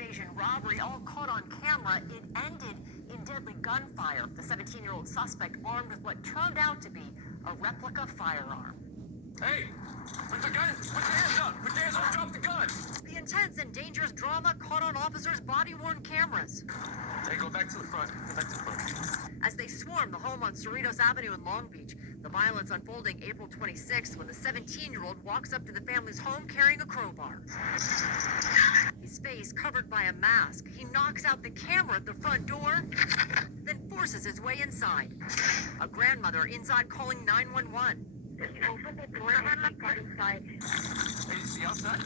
invasion, robbery, all caught on camera. It ended in deadly gunfire. The 17-year-old suspect armed with what turned out to be a replica firearm. Hey, put your hands up. Put your hands up, drop the gun. The intense and dangerous drama caught on officers' body-worn cameras. Hey, go back to the front. Go back to the front. As they swarmed the home on Cerritos Avenue in Long Beach, the violence unfolding April 26th when the 17-year-old walks up to the family's home carrying a crowbar. His face covered by a mask, he knocks out the camera at the front door, then forces his way inside. A grandmother inside calling 911. Open the door and get inside. Hey, is he outside?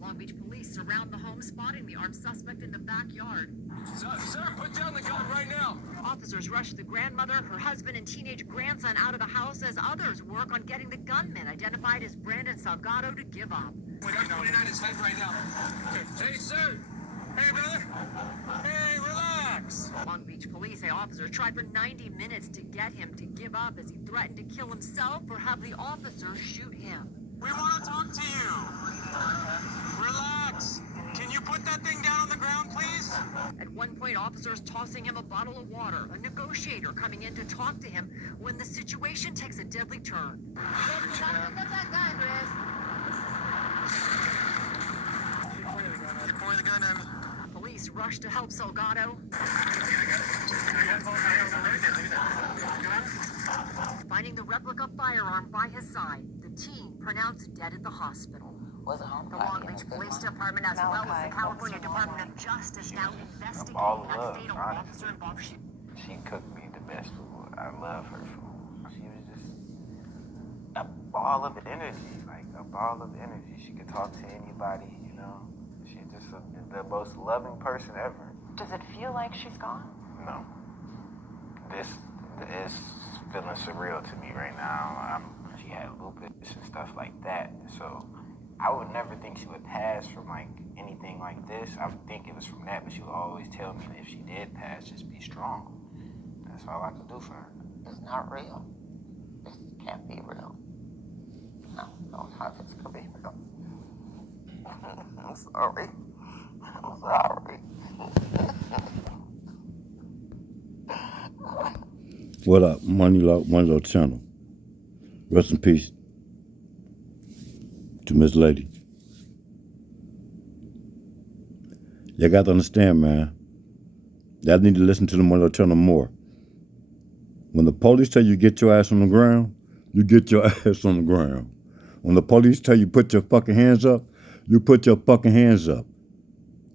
Long Beach police surround the home, spotting the armed suspect in the backyard. Sir, put down the gun right now. Officers rush the grandmother, her husband, and teenage grandson out of the house as others work on getting the gunman, identified as Brandon Salgado, to give up. Wait, I'm pointing at his head right now. Okay. Hey, sir. Hey, brother. Hey, relax. Long Beach police say officers tried for 90 minutes to get him to give up as he threatened to kill himself or have the officers shoot him. We want to talk to you. Relax. Can you put that thing down on the ground, please? At one point, officers tossing him a bottle of water, a negotiator coming in to talk to him when the situation takes a deadly turn. You're pointing the gun at me. Police rush to help Salgado. Finding the replica firearm by his side, the teen pronounced dead at the hospital. The Long Beach Police Department, as well as the California Department of Justice, now investigating that fatal officer-involved shooting. She cooked me the best food. I love her food. She was just a ball of energy, like a ball of energy. She could talk to anybody, you know. She's just the most loving person ever. Does it feel like she's gone? No. This is feeling surreal to me right now. She had lupus and stuff like that, so I would never think she would pass from like anything like this. I would think it was from that, but she would always tell me that if she did pass, just be strong. That's all I could do for her. It's not real. This can't be real. No, how this could be real. I'm sorry. I'm sorry. What up? Money Low Channel. Rest in peace to Miss Lady. You got to understand, man. Y'all need to listen to the Money Low Channel more. When the police tell you get your ass on the ground, you get your ass on the ground. When the police tell you put your fucking hands up, you put your fucking hands up.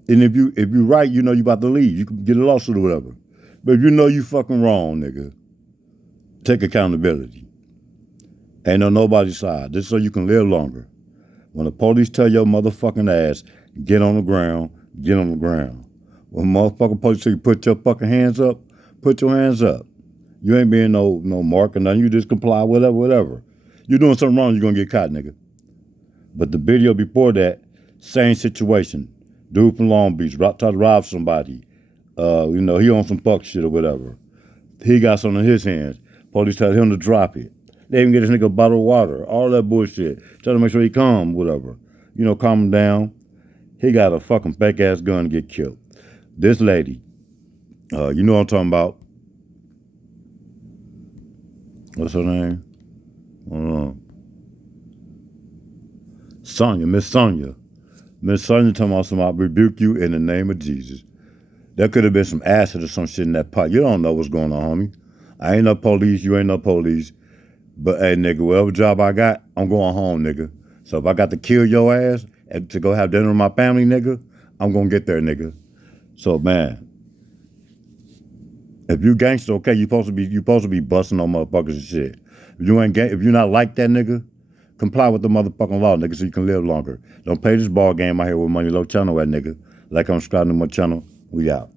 And if you right, you know you about to leave. You can get a lawsuit or whatever. But if you know you fucking wrong, nigga, take accountability. Ain't on nobody's side. Just so you can live longer. When the police tell your motherfucking ass, get on the ground, get on the ground. When motherfucking police tell you put your fucking hands up, put your hands up. You ain't being no mark or nothing. You just comply, whatever. You doing something wrong, you're gonna get caught, nigga. But the video before that, same situation. Dude from Long Beach, tried to rob somebody. He on some fuck shit or whatever. He got something in his hands. Police tell him to drop it. They even get this nigga a bottle of water. All that bullshit. Try to make sure he calm, whatever. Calm him down. He got a fucking fake ass gun to get killed. This lady, you know what I'm talking about. What's her name? Sonya, Miss Sonya. Miss Sonya talking about something, I rebuke you in the name of Jesus. There could have been some acid or some shit in that pot. You don't know what's going on, homie. I ain't no police, you ain't no police. But hey, nigga, whatever job I got, I'm going home, nigga. So if I got to kill your ass and to go have dinner with my family, nigga, I'm gonna get there, nigga. So man, if you gangster, okay, you supposed to be busting on motherfuckers and shit. If you're not like that, nigga, comply with the motherfucking law, nigga, so you can live longer. Don't play this ball game out here with Money Low Channel at, nigga. Like I'm subscribing to my channel. We out.